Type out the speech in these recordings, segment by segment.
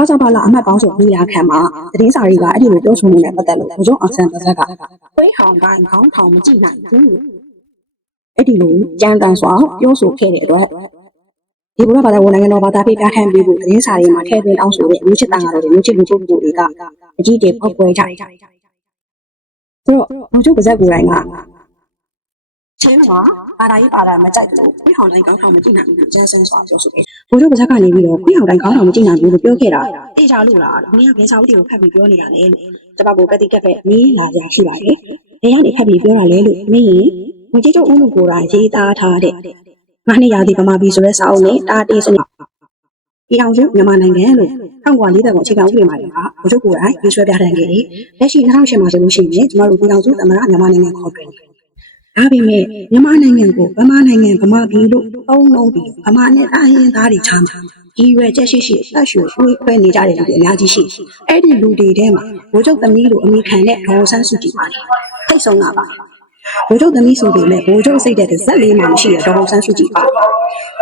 အားကြပါလာအမှတ်ပေါင်းစုံပြည်ရာခံမှာသတင်းစာတွေကအဲ့ဒီလိုပြောဆိုနေတဲ့ပတ်သက်လို့ဘုံအောင်ဆန်းပါဇက်ကခွေးဟောင်တိုင်းခေါင်းထောင်မကြည့်နိုင်ဘူးလို့အဲ့ဒီလိုကြမ်းတမ်းစွာပြောဆိုခဲ့တဲ့အတွက်ဒီဘုရားဘာသာဝန်နိုင်ငံတော်ဘာသာပေးပြဋ္ဌာန်းပေးဖို့သတင်းစာတွေမှာထည့်သွင်းတောင်းဆိုတဲ့လူချစ်တန်ဃာတော်တွေလူချစ်လူပုဂ္ဂိုလ်တွေကအကြီးအကျယ်ပောက်ကွဲကြတယ်ဆိုတော့ဘုံချုပ်ပါဇက်ကိုယ်တိုင်က ချင်းမှာဘာသာရေးပါတာမကြိုက်ဘူးခွေးဟောင်တိုင်းခေါင်းထောင်မကြည့်နိုင်ဘူးလို့ကျန်းဆုံးစွာပြောဆိုခဲ့ဘုံချုပ်ပါဇက်ကနေပြီးတော့ခွေးဟောင်တိုင်းခေါင်းထောင်မကြည့်နိုင်ဘူးလို့ပြောခဲ့တာတေချာလို့လားဘုရားဘယ်စာအုပ်တွေကိုဖတ်ပြီးပြောနေတာလဲကျမကိုကတိကက်ပဲမင်းလာကြရှိပါတယ်ဘယ်ကနေဖတ်ပြီးပြောတာလဲလို့မင်းရင်ဝင်ကြီးချုပ်ဦးလူကိုယ်တိုင်ရေးသားထားတဲ့ငါးနှစ်ရာသီဗမာပြည်ဆိုတဲ့စာအုပ်နဲ့တာတေးစနစ်ပြည်အောင်စုမြန်မာနိုင်ငံလို့1940ခုအခြေခံဥပဒေမှာလည်းဟာဘုချုပ်ကိုယ်တိုင်ရေးဆွဲပြဋ္ဌာန်းခဲ့တယ်လက်ရှိ2008မှာဆိုလို့ရှိရင်ကျမတို့ပြည်အောင်စုသမ္မတမြန်မာနိုင်ငံခေါ်တယ် ဒါပေမဲ့မြန်မာနိုင်ငံကိုဗမာနိုင်ငံဗမာပြည်လို့အုံလုံးပြီးဗမာနဲ့တိုင်းရင်းသားတွေချမ်းသာဒီရွယ်ချက်ရှိရှိအရွှေရွှေခွဲနေကြတဲ့လူတွေအများကြီးရှိအဲ့ဒီလူတွေထဲမှာဘိုးချုပ်သမီးလိုအမိခံတဲ့ဒေါ်ဆန်းစုကြည်ပါတယ်ထိတ်ဆုံးတာပါဘိုးချုပ်သမီးဆိုပေမဲ့ဘိုးချုပ်စိတ်တဲ့ဇက်လေးမှမရှိတဲ့ဒေါ်ဆန်းစုကြည်ပါ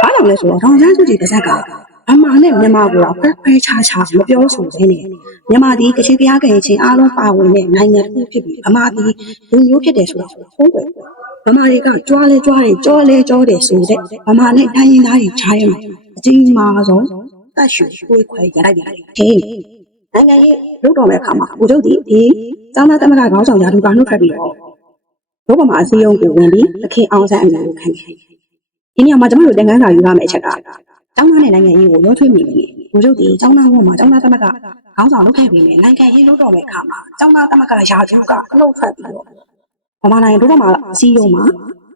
ဘာလို့လဲဆိုတော့ဒေါ်ဆန်းစုကြည်ပါဇက်ကဗမာနဲ့မြန်မာကိုတော့ခွဲခွဲခြားခြားမပြောဆိုဘဲနဲ့မြန်မာဒီကချင်တရားကရင်ချင်းအားလုံးပါဝင်တဲ့နိုင်ငံတစ်ခုဖြစ်ပြီးဗမာပြည်လူမျိုးဖြစ်တယ်ဆိုတာဟုတ်တယ် ဗမာတွေကကြွားလဲကြွားတယ်ကြောလဲကြောတယ်ဆိုတဲ့ဗမာနဲ့တိုင်းရင်းသားတွေခြားရမှာအကြီးမားဆုံးတက်ရှူကိုယ်ခွဲရလိုက်တယ်ဟေးနိုင်ငံရေးလုပ်တော်မဲ့အခါမှာဘုချုပ်ဒီဒီကျောင်းသားသမဂ္ဂခေါင်းဆောင်ရာထူးကနှုတ်ထွက်ပြီးတော့ဘုဗမာအစည်းအရုံးကိုဝင်ပြီးသခင်အောင်ဆန်းအမျိုးကိုခံခဲ့ဒီနေရာမှာကျွန်တော်တို့သင်ခန်းစာယူရမယ့်အချက်ကကျောင်းသားနဲ့နိုင်ငံရေးကိုရောထွေးမိနေတယ်ဘုချုပ်ဒီကျောင်းသားဘုံမှာကျောင်းသားသမဂ္ဂခေါင်းဆောင်လုပ်ခဲ့ပြီးမယ်နိုင်ငံရေးလုပ်တော်မဲ့အခါမှာကျောင်းသားသမဂ္ဂရာထူးကအလုပ်ထွက်ပြီးတော့ ဗမာနိုင်ငံဘုဗမာအစည်းအရုံးမှာ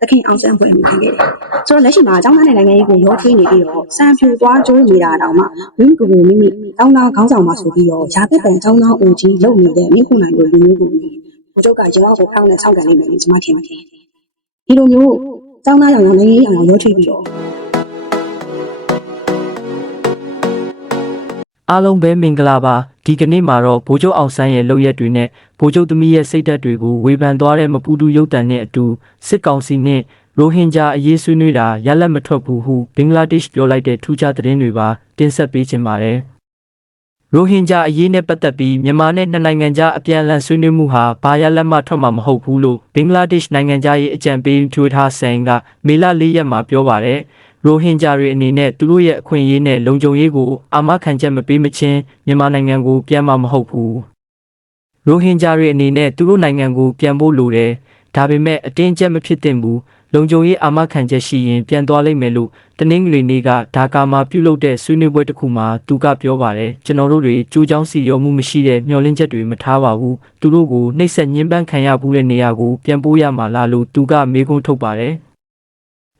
သခင်အောင်ဆန်းဖွင့်မှုခံခဲ့တယ်။ဆိုတော့လက်ရှိမှာအကြောင်းသားနဲ့နိုင်ငံရေးကိုရောထွေးနေပြီးတော့စံဖြူသွားကျိုးနေတာတောင်မှမိမိကိုယ်ကိုမိမိတောင်းသားခေါင်းဆောင်မှာဆိုပြီးတော့ရာသက်ပံအကြောင်းသားအိုကြီးလုပ်နေတဲ့မိခုနိုင်လိုလူမျိုးကိုဘုချုပ်ကရင်ဝါကိုဖောင်းနဲ့ဆောက်ကန်နေမယ်လို့ကျွန်မထင်ပါတယ်။ဒီလိုမျိုးအကြောင်းသားရောင်ရောင်နိုင်ငံရေးရောင်ရောင်ရောထွေးပြီးတော့ အားလုံးပဲမင်္ဂလာပါဒီကနေ့မှာတော့ဗိုလ်ချုပ်အောင်ဆန်းရဲ့လုပ်ရက်တွေနဲ့ဗိုလ်ချုပ်သမီးရဲ့စိတ်ဓာတ်တွေကိုဝေဖန်သွားတဲ့မပူတူရုပ်တံနဲ့အတူစစ်ကောင်စီနဲ့ရိုဟင်ဂျာအရေးဆွေးနွေးတာရလက်မထွက်ဘူးဟုဘင်္ဂလားဒေ့ရှ်ပြောလိုက်တဲ့ထူးခြားသတင်းတွေပါတင်ဆက်ပေးချင်ပါတယ်ရိုဟင်ဂျာအရေးနဲ့ပတ်သက်ပြီးမြန်မာနဲ့နှစ်နိုင်ငံကြားအပြန်အလှန်ဆွေးနွေးမှုဟာဘာရလက်မှထွက်မှာမဟုတ်ဘူးလို့ဘင်္ဂလားဒေ့ရှ်နိုင်ငံသားရေးအကြံပေးထွေထားဆန်ကမေလ၄ရက်မှာပြောပါတယ် ရိုဟင်ဂျာတွေအနေနဲ့သူတို့ရဲ့အခွင့်အရေးနဲ့လုံခြုံရေးကိုအာမခံချက်မပေးမချင်းမြန်မာနိုင်ငံကိုပြန်မှာမဟုတ်ဘူးရိုဟင်ဂျာတွေအနေနဲ့သူတို့နိုင်ငံကိုပြန်ဖို့လိုတယ်ဒါပေမဲ့အတင်းကျပ်မဖြစ်သင့်ဘူးလုံခြုံရေးအာမခံချက်ရှိရင်ပြန်သွားလိမ့်မယ်လို့တနင်္ဂနွေနေ့ကဒါကာမှာပြုလုပ်တဲ့ဆွေးနွေးပွဲတစ်ခုမှာသူကပြောပါတယ်ကျွန်တော်တို့တွေကြိုးချောင်းစီရောမှုမရှိတဲ့မျှော်လင့်ချက်တွေမထားပါဘူးသူတို့ကိုနှိပ်စက်ညှဉ်းပန်းခံရဘူးတဲ့နေရာကိုပြန်ပို့ရမှာလားလို့သူကမေးခွန်းထုတ်ပါတယ်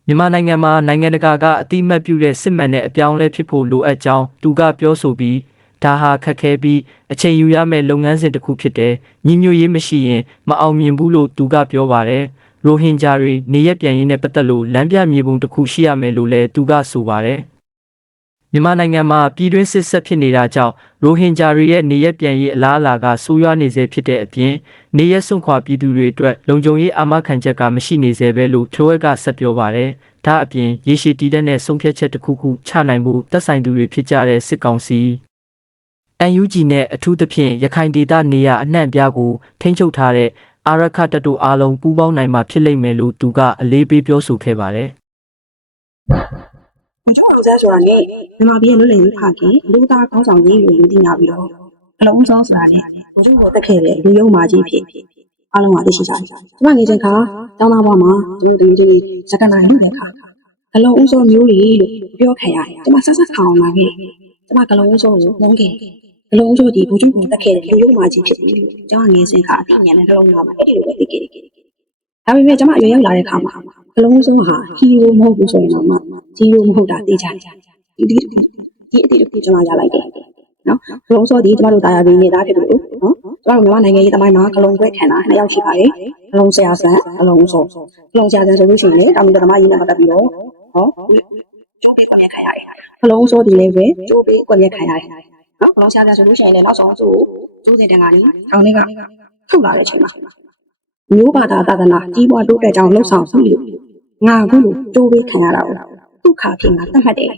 မြန်မာနိုင်ငံမှာနိုင်ငံတကာကအတိအမှတ်ပြုတဲ့စစ်မှန်တဲ့အပြောင်းအလဲဖြစ်ဖို့လိုအပ်ကြောင်းသူကပြောဆိုပြီးဒါဟာခက်ခဲပြီးအချိန်ယူရမယ့်လုပ်ငန်းစဉ်တစ်ခုဖြစ်တယ်။ညီညွတ်ရေးမရှိရင်မအောင်မြင်ဘူးလို့သူကပြောပါတယ်။ရိုဟင်ဂျာတွေနေရက်ပြန်ရင်းနဲ့ပတ်သက်လို့လမ်းပြမြေပုံတစ်ခုရှိရမယ်လို့လည်းသူကဆိုပါတယ်။ မြန်မာနိုင်ငံမှာပြည်တွင်းစစ်ဆက်ဖြစ်နေတာကြောင့်ရိုဟင်ဂျာတွေရဲ့နေရက်ပြန်ရေးအလားအလာကဆိုးရွားနေစေဖြစ်တဲ့အပြင်နေရက်စွန့်ခွာပြည်သူတွေအတွက်လုံခြုံရေးအာမခံချက်ကမရှိနေစေပဲလို့ချိုးဝက်ကဆက်ပြောပါတယ်။ဒါအပြင်ရေရှည်တည်တဲ့နဲ့ဆုံးဖြတ်ချက်တစ်ခုခုချနိုင်မှုသက်ဆိုင်သူတွေဖြစ်ကြတဲ့စစ်ကောင်စီ NUG နဲ့အထူးသဖြင့်ရခိုင်ဒေသနေရအနှံ့အပြားကိုထိန်းချုပ်ထားတဲ့အာရခတတူအားလုံးပူးပေါင်းနိုင်မှာဖြစ်လိမ့်မယ်လို့သူကအလေးပေးပြောဆိုခဲ့ပါတယ် ဘုချုပ်လူသားဆိုတာနဲ့မြန်မာပြည်ရဲ့လွတ်လပ်ရေးဖခင်လူသားခေါင်းဆောင်ကြီးလိုလူသိညာပြီးတော့အလုံးစုံဆိုတာနဲ့ဘုချုပ်ကိုတက်ခဲ့တဲ့လူယုံမာကြီးဖြစ်အားလုံးကသိရှိကြတယ်။ကျမငယ်ချင်းခါကျောင်းသားဘဝမှာကျွန်တော်ဒီဒီစကနိုင်လို့တဲ့ခါဂလုံးဦးစောမျိုးလေးလို့ပြောခံရတယ်။ကျမဆက်ဆက်ခေါင်းလာခဲ့။ကျမဂလုံးဦးစောကိုငုံခဲ့။ဂလုံးဦးစောဒီဘုချုပ်ကိုတက်ခဲ့တဲ့လူယုံမာကြီးဖြစ်တယ်လို့ကျမငယ်ချင်းခါအသိဉာဏ်နဲ့ဂလုံးလာမှာအဲ့ဒီလိုပဲသိခဲ့တယ်။ဒါပေမဲ့ကျမအရွယ်ရောက်လာတဲ့ခါမှာဂလုံးဦးစောဟာဟီးရိုးမဟုတ်ဘူးဆိုရင်တော့ မှဂျီရိုးမဟုတ်တာသိကြတယ်။ဒီဒီဒီအတိအကျကျမရလိုက်တယ်။နော်ဂလုံးဦးစောဒီကျမတို့တာယာတွေနေတာဖြစ်လို့နော်ကျမတို့မြန်မာနိုင်ငံရေးသမိုင်းမှာဂလုံးခွဲခံတာနှစ်ယောက်ရှိပါတယ်။ဂလုံးဆရာဆန်ဂလုံးဦးစောဂလုံးဆရာဆန်ဆိုလို့ရှိရင်လေတာမီတော်မကြီးနဲ့ပတ်သက်ပြီးတော့ဟောကျိုးပေးခွင့်ရခံရတယ်။ဂလုံးဦးစောဒီလည်းပဲကျိုးပေးခွင့်ရခံရတယ်။နော်ဂလုံးဆရာဆန်ဆိုလို့ရှိရင်လည်းနောက်ဆုံးသူ့ကိုကျိုးစင်တန်ကနေထောင်လေးကထုတ်လာတဲ့အချိန်မှာမျိုးဘာသာသာသနာကြီးပွားတိုးတက်ကြောင်းလှုပ်ဆောင်ပြီလို့ငါအခုလိုကျိုးပေးခံရတာကို ဒုက္ခဖြစ်မှာသတ်မှတ်တယ်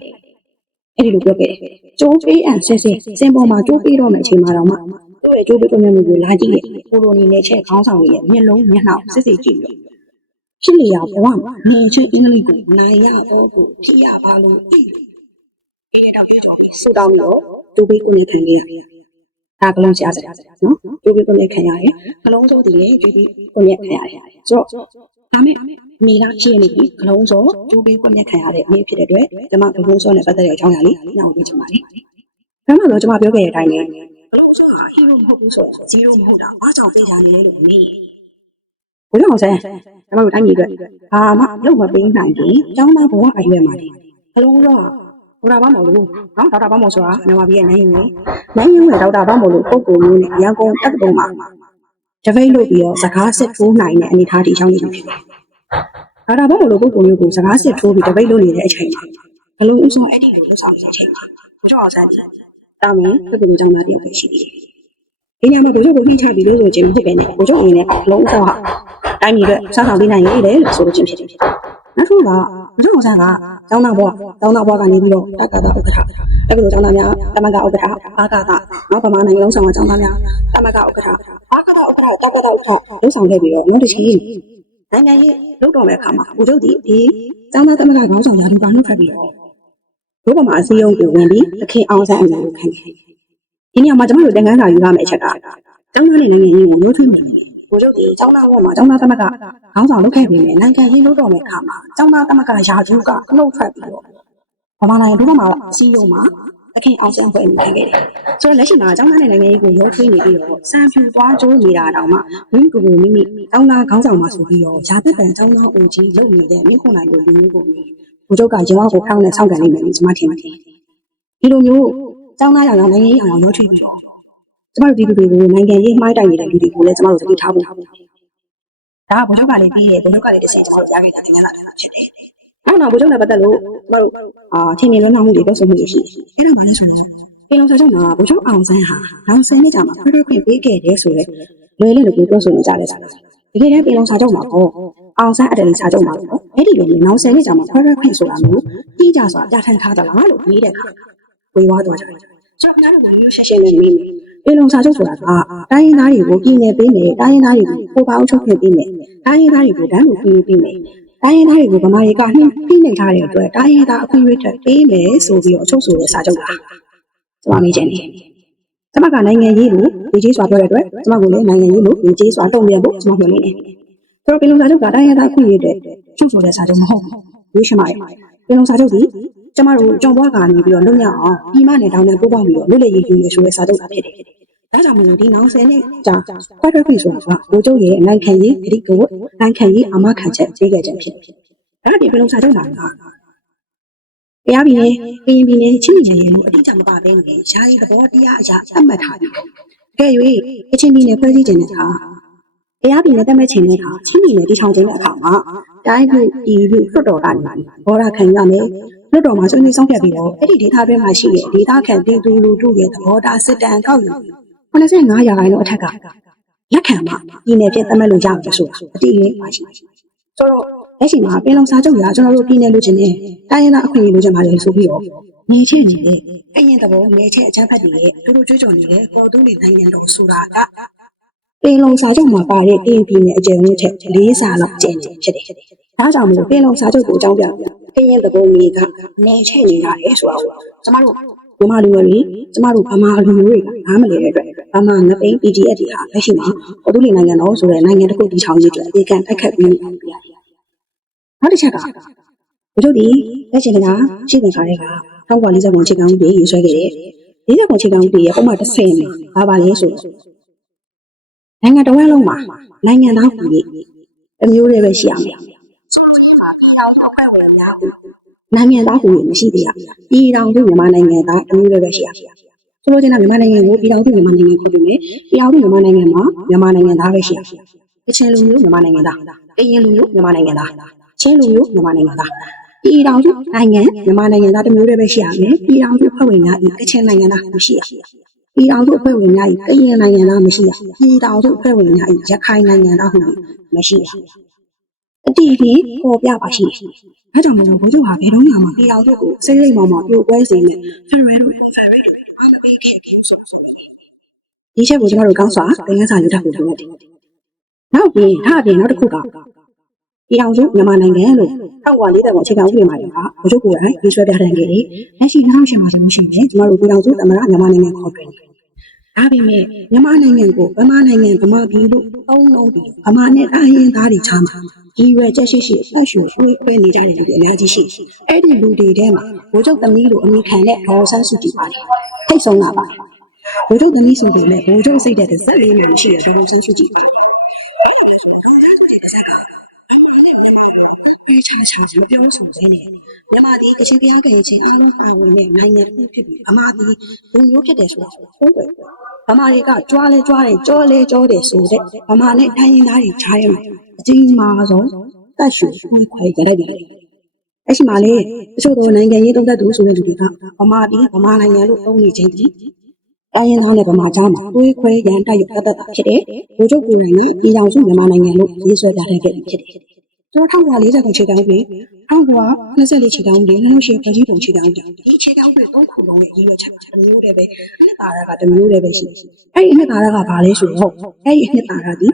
အဲ့ဒီလိုပြောခဲ့တယ်ကျိုးပေးအန်ဆဲဆဲစင်ပေါ်မှာကျိုးပေးတော့မယ်အချိန်မှာတော့မှသူ့ရဲ့ကျိုးပေးကွန်မြူနတီကိုလာကြည့်ရဲ့ကိုလိုနီနဲ့ချက်ခေါင်းဆောင်ရဲ့မျက်လုံးမျက်နှာစစ်စစ်ကြည့်လို့ဖြစ်လျာဘဝမှာနေချင်းအင်္ဂလိပ်ကိုနိုင်ရတော့ကိုဖြစ်ရပါလို့သိတယ်ဆူတောင်းလို့ကျိုးပေးကွန်မြူနတီခံရဒါကလုံးရှားစရာနော်ကျိုးပေးကွန်မြူနတီခံရတယ်ကလုံးစိုးတည်ရဲ့ကျိုးပေးကွန်မြူနတီခံရတယ်ဆိုတော့ ဒါမဲ့မိလားရှိနေပြီကလုံးစိုးကျိုးပေးကွန်မြူနတီခံရတဲ့အမေဖြစ်တဲ့အတွက်ကျွန်မကလုံးစိုးနဲ့ပတ်သက်တဲ့အကြောင်းအရာလေးညောင်းပြချင်ပါလေဘယ်မှာတော့ကျွန်မပြောခဲ့တဲ့အတိုင်းပဲကလုံးစိုးကဟီးရိုမဟုတ်ဘူးဆိုရင်ဇီးရိုမဟုတ်တာဘာကြောင့်ပေးကြလဲလို့မေးဘုရားအောင်ဆန်းကျွန်တော်တို့တိုင်းပြည်အတွက်ဘာမှလုပ်မပေးနိုင်ဘူးကျောင်းသားဘဝအရွယ်မှာလေကလုံးစိုးကဘုရားဘာမလို့နော်ဒေါက်တာဘာမဆိုတာမြန်မာပြည်ရဲ့နိုင်ရင်လေနိုင်ရင်ဝင်ဒေါက်တာဘာမလို့ပုံကိုမျိုးနဲ့ရန်ကုန်တက္ကသိုလ်မှာ တပိတ်လို့ပြီးတော့စကားစစ်ထိုးနိုင်တဲ့အနေအထားကြီးအကြောင်းကြီးဖြစ်တယ်ဒေါက်တာဘာမလို့ပုံကိုမျိုးကိုစကားစစ်ထိုးပြီးတပိတ်လို့နေတဲ့အချိန်မှာဘလုံးဥဆောင်အဲ့ဒီလိုဥဆောင်နေတဲ့အချိန်မှာဘုရားအောင်ဆန်းတာမန်တက္ကသိုလ်ကျောင်းသားတယောက်ပဲရှိသေးတယ်ဒီညမှာဘုရားကိုနှိမ့်ချပြီးလို့ဆိုခြင်းမဟုတ်ပဲနဲ့ဘုရားအနေနဲ့ဘလုံးဥဆောင်ဟာတိုင်းပြည်အတွက်စားဆောင်ပေးနိုင်ရည်တယ်လို့ဆိုလို့ခြင်းဖြစ်တယ်နောက်တစ်ခုကဘုရားအောင်ဆန်းကကျောင်းသားဘဝကျောင်းသားဘဝကနေပြီးတော့တက္ကသိုလ်ဥက္ကဋ္ဌတက္ကသိုလ်ကျောင်းသားများတမကဥက္ကဋ္ဌအာကကနော်ဗမာနိုင်ငံလုံးဆောင်ကကျောင်းသားများတမကဥက္ကဋ္ဌ အာကကဥက္ကဋ္ဌတက္ကသိုလ်ဥက္ကဋ္ဌလုံးဆောင်ခဲ့ပြီးတော့နောက်တစ်ချိန်နိုင်ငံရေးလုပ်တော်မဲ့အခါမှာဘုရားဒီဒီကျောင်းသားတမကခေါင်းဆောင်ရာထူးကနှုတ်ထွက်ပြီးတော့ဘုဗမာအစည်းအရုံးကိုဝင်ပြီးသခင်အောင်ဆန်းအမြင်ကိုခံခဲ့ဒီနေရာမှာကျွန်တော်တို့သင်ခန်းစာယူရမယ့်အချက်ကကျောင်းသားနဲ့နိုင်ငံရေးကိုမျိုးထွေးနေတယ်ဘုရားဒီကျောင်းသားဘဝမှာကျောင်းသားတမကခေါင်းဆောင်လုပ်ခဲ့ပြီးနဲ့နိုင်ငံရေးလုပ်တော်မဲ့အခါမှာကျောင်းသားတမကရာထူးကနှုတ်ထွက်ပြီးတော့ဗမာနိုင်ငံဒုဗမာအစည်းအရုံးမှာ အခင်အောင်ဆန်းဖွဲ့နေခဲ့တယ်။ဆိုတော့လက်ရှိမှာအကြောင်းသားနဲ့နိုင်ငံရေးကိုရောထွေးနေပြီးတော့စံဖြူသွားကျိုးနေတာတောင်မှမိမိကိုယ်ကိုမိမိတောင်းသားခေါင်းဆောင်မှာဆိုပြီးတော့ဇာတ်တန်တောင်းသားအိုကြီးရုပ်နေတဲ့မင်းခွန်နိုင်ကိုလူမျိုးကိုဘုချုပ်ကရောကိုဖောင်းနဲ့ဆောက်ကန်နေမယ်လို့ကျွန်မထင်ပါတယ်။ဒီလိုမျိုးတောင်းသားရောင်နိုင်ငံရေးအောင်ရောထွေးပြီးတော့ကျမတို့ဒီလူတွေကိုနိုင်ငံရေးမှားတိုင်နေတဲ့လူတွေကိုလည်းကျမတို့သတိထားဖို့ဒါကဘုချုပ်ကလည်းပြီးရဲ့ဘုချုပ်ကလည်းတစ်ဆင့်ကျမတို့ကြားခဲ့တာသင်ခန်းစာဖြစ်တယ်။ နောက်နောက်ဘုချုပ်နဲ့ပတ်သက်လို့ကျမတို့အာထင်မြင်လွန်းမှုတွေပြောဆိုမှုတွေရှိတယ်။အဲ့ဒါမှလည်းဆိုတော့ပြည်လုံးစာချုပ်မှာဘုချုပ်အောင်ဆန်းဟာနောက်ဆယ်နှစ်ကြာမှဖရခွင့်ပေးခဲ့တယ်ဆိုတော့လွယ်လွယ်လို့ပြောဆိုနေကြတယ်ဆိုတာ။တကယ်တမ်းပြည်လုံးစာချုပ်မှာပေါ့အောင်ဆန်းအတလီစာချုပ်မှာပေါ့အဲ့ဒီလိုမျိုးနောက်ဆယ်နှစ်ကြာမှဖရခွင့်ဆိုတာမျိုးတိကျစွာပြဋ္ဌာန်းထားသလားလို့မေးတဲ့အခါဝေဝါတော့ကြတယ်။ကျွန်တော်ကလည်းဘယ်လိုရှက်ရှက်နေနေပြည်လုံးစာချုပ်ဆိုတာကတိုင်းရင်းသားတွေကိုပြည်နယ်ပေးမယ်တိုင်းရင်းသားတွေကိုကိုယ်ပါအောင်ချုပ်ခွင့်ပေးမယ်တိုင်းရင်းသားတွေကိုတန်းလို့ပြည်ပေးမယ် တိုင်းရင်းသားတွေကိုဗမာတွေကနှိမ့်နှိမ့်နေထားတဲ့အတွက်တိုင်းရင်းသားအခွင့်အရေးတွေပေးမယ်ဆိုပြီးတော့အချုပ်ဆိုတဲ့စာချုပ်ပါကျွန်မမေးချင်တယ်ကျွန်မကနိုင်ငံရေးကိုဒီကြီးစွာပြောတဲ့အတွက်ကျွန်မကလည်းနိုင်ငံရေးကိုဒီကြီးစွာတုံ့ပြန်ဖို့ကျွန်မပြောနေတယ်ဆိုတော့ပြည်လုံးစာချုပ်ကတိုင်းရင်းသားအခွင့်အရေးတွေချုပ်ဆိုတဲ့စာချုပ်မဟုတ်ဘူးရွေးရှင်းပါတယ်ပြည်လုံးစာချုပ်ဒီကျွန်မတို့ကြောင်ဘွားကနေပြီးတော့လုံရအောင်ဒီမနဲ့တောင်းတပို့ပေါင်းပြီးတော့လွတ်လပ်ရေးယူရဆိုတဲ့စာချုပ်သာဖြစ်တယ် ဒါကြောင့်မလို့ဒီနောက်ဆယ်နှစ်ကြာခွဲထွက်ခွင့်ဆိုတာကကိုကျုပ်ရဲ့နိုင်ငံခံရေးဂရိကိုနိုင်ငံခံရေးအမခံချက်ကြေးခဲ့ချက်ဖြစ်တယ်။အဲ့ဒီပြည်လုံးစာချုပ်လာတာ။တရားပြည်နယ်၊ကရင်ပြည်နယ်၊ချင်းပြည်နယ်လို့အတိအကျမပါဘဲနဲ့ယာယီသဘောတရားအရာသတ်မှတ်ထားတယ်။ကဲ၍ကချင်ပြည်နယ်ဖွဲ့စည်းခြင်းတဲ့အခါတရားပြည်နယ်တတ်မှတ်ခြင်းတဲ့အခါချင်းပြည်နယ်တည်ထောင်ခြင်းတဲ့အခါမှာတိုင်းပြည်ပြည်လူလွတ်တော်ကနေဘောရခံရမယ်။လွတ်တော်မှာဆွေးနွေးဆောင်ဖြတ်ပြီးတော့အဲ့ဒီဒေသတွင်းမှာရှိတဲ့ဒေသခံပြည်သူလူထုရဲ့သဘောထားစစ်တမ်းကောက်ယူ 85ရာခိုင်နှုန်းအထက်ကလက်ခံမှာပြည်နယ်ပြည်သတ်မှတ်လို့ရအောင်ဆိုတာအတိအကျပါရှိတယ်။ဆိုတော့လက်ရှိမှာပြည်လုံးစာချုပ်ရာကျွန်တော်တို့ပြည်နယ်လူချင်းနဲ့တိုင်းရင်းသားအခွင့်အရေးလူချင်းပါတယ်ဆိုပြီးတော့နေချက်နေတဲ့ကရင်တဘောနေချက်အချမ်းဖတ်တွေရဲ့သူတို့ကြွကြုံနေတဲ့ပေါ်တူးနေနိုင်ငံတော်ဆိုတာကပြည်လုံးစာချုပ်မှာပါတဲ့ပြည်ပြည်နယ်အကျယ်ဝန်းချက်၄စာလောက်ကျန်နေဖြစ်တယ်။ဒါကြောင့်မလို့ပြည်လုံးစာချုပ်ကိုအကြောင်းပြကရင်တဘောမြေကနေချက်နေရတယ်ဆိုတာကိုကျမတို့ ဗမာလူမျိုးတွေကျမတို့ဗမာလူမျိုးတွေကနားမလည်တဲ့အတွက်ဗမာငပိန်း PDF တွေဟာလက်ရှိမှာပေါ်တူးလီနိုင်ငံတော်ဆိုတဲ့နိုင်ငံတစ်ခုတည်ထောင်ရေးအတွက်အသေးခံတိုက်ခတ်ပြီးနေတာပြရတယ်။နောက်တစ်ချက်ကဘုတို့ဒီလက်ချင်ကရှိနေခါတဲ့က1940ခုချိန်ကောင်းပြီးရေးဆွဲခဲ့တဲ့40ခုချိန်ကောင်းပြီးရဲ့ပုံမှန်30မှာဘာပါလဲဆိုနိုင်ငံတော်ရဲ့လုံးမှာနိုင်ငံသားပြည်အမျိုးတွေပဲရှိရမယ်။နိုင်ငံသားဟူ ရင်မရှိသေးရ။ပြည်တော်စုမြန်မာနိုင်ငံသားအမျိုးတွေပဲရှိရ။ဆိုလိုချင်တာမြန်မာနိုင်ငံကိုပြည်တော်စုမြန်မာနိုင်ငံကိုပြီးမယ်။ပြည်တော်စုမြန်မာနိုင်ငံမှာမြန်မာနိုင်ငံသားပဲရှိရ။ကချင်လူမျိုးမြန်မာနိုင်ငံသား၊ကရင်လူမျိုးမြန်မာနိုင်ငံသား၊ချင်းလူမျိုးမြန်မာနိုင်ငံသား။ပြည်တော်စုနိုင်ငံမြန်မာနိုင်ငံသားတစ်မျိုးတည်းပဲရှိရမယ်။ပြည်တော်စုဖွဲ့ဝင်များဤကချင်နိုင်ငံသားမရှိရ။ပြည်တော်စုအဖွဲ့ဝင်များဤကရင်နိုင်ငံသားမရှိရ။ပြည်တော်စုအဖွဲ့ဝင်များဤရခိုင်နိုင်ငံသားဟုမရှိရအ တိအကျပေါ်ပြပါရှိတယ်။ဒါကြောင့်မလို့ဘိုးချုပ်ဟာဘယ်တော့မှပြည်အောင်တို့ကိုစိတ်ရိမ်မောင်မောင်ပြိုကွဲစေနဲ့ဖရယ်တို့ဖရယ်တို့အားမပေးခဲ့ဘူးဆိုဆိုနေတယ်။ဒီချက်ကိုကျွန်တော်တို့ကောင်းစွာသင်ခန်းစာယူထားဖို့လိုအပ်တယ်။နောက်ပြီးဒါအပြင်နောက်တစ်ခုကပြည်အောင်စုမြန်မာနိုင်ငံလို့1940ကိုအခြေခံဥပဒေမှာကဘိုးချုပ်ကိုယ်တိုင်ရေးဆွဲပြဋ္ဌာန်းခဲ့တယ်။လက်ရှိ2008မှာဆိုလို့ရှိရင်ကျွန်တော်တို့ပြည်အောင်စုသမ္မတမြန်မာနိုင်ငံခေါ်တယ်။ ဒါပေမဲ့မြန်မာနိုင်ငံကိုဗမာနိုင်ငံဗမာပြည်လို့သုံးလုံးပြီးဗမာနဲ့တိုင်းရင်းသားတွေချားမှာဒီရွယ်ချက်ရှိရှိအရွှေဝေးဝေးနေကြတဲ့လူတွေအများကြီးရှိတယ်။အဲ့ဒီလူတွေထဲမှာဘိုးချုပ်သမီးလိုအမိခံတဲ့ဒေါ်ဆန်းစုကြည်ပါတယ်။ထိတ်ဆုံးလာပါတယ်။ဘိုးချုပ်သမီးဆိုပေမဲ့ဘိုးချုပ်စိတ်တဲ့ဇက်လေးမျိုးရှိတဲ့ဒေါ်ဆန်းစုကြည်ပါ ဒီချာချာပြောလို့ဆိုနေတယ်။မြန်မာဒီကချင်ပြည်ကရေးချင်းအင်းပါဝင်နေနိုင်ငံတစ်ဖြစ်ပြီးအမာဒီဘုံမျိုးဖြစ်တယ်ဆိုတာဟုတ်တယ်။ဗမာတွေကကြွားလဲကြွားတယ်ကြောလဲကြောတယ်ဆိုတဲ့ဗမာနဲ့တိုင်းရင်းသားတွေခြားရမှာအကြီးမားဆုံးတက်ရှူခွင့်ခွဲကြရတယ်။အဲ့ဒီမှာလေတချို့သောနိုင်ငံရေးတုံးသက်သူဆိုတဲ့လူတွေကဗမာပြည်ဗမာနိုင်ငံလို့သုံးနေခြင်းဒီတိုင်းရင်းသားနဲ့ဗမာကြားမှာတွေးခွဲရန်တိုက်ရတတ်တာဖြစ်တယ်။ဘိုးချုပ်ကိုယ်တိုင်ကပြည်ထောင်စုမြန်မာနိုင်ငံလို့ရေးဆွဲပြထားခဲ့ပြီးဖြစ်တယ်။ ကျွန်တော်1940ခုခြေတောင်းပြီး1924ခြေတောင်းပြီး2008ဖွဲ့စည်းပုံခြေတောင်းပြီးဒီခြေတောင်းပြီး၃ခုလုံးရဲ့ရည်ရွယ်ချက်ကတစ်မျိုးတည်းပဲအနှစ်သာရကတစ်မျိုးတည်းပဲရှိတယ်။အဲ့ဒီအနှစ်သာရကဘာလဲဆိုတော့အဲ့ဒီအနှစ်သာရဒီ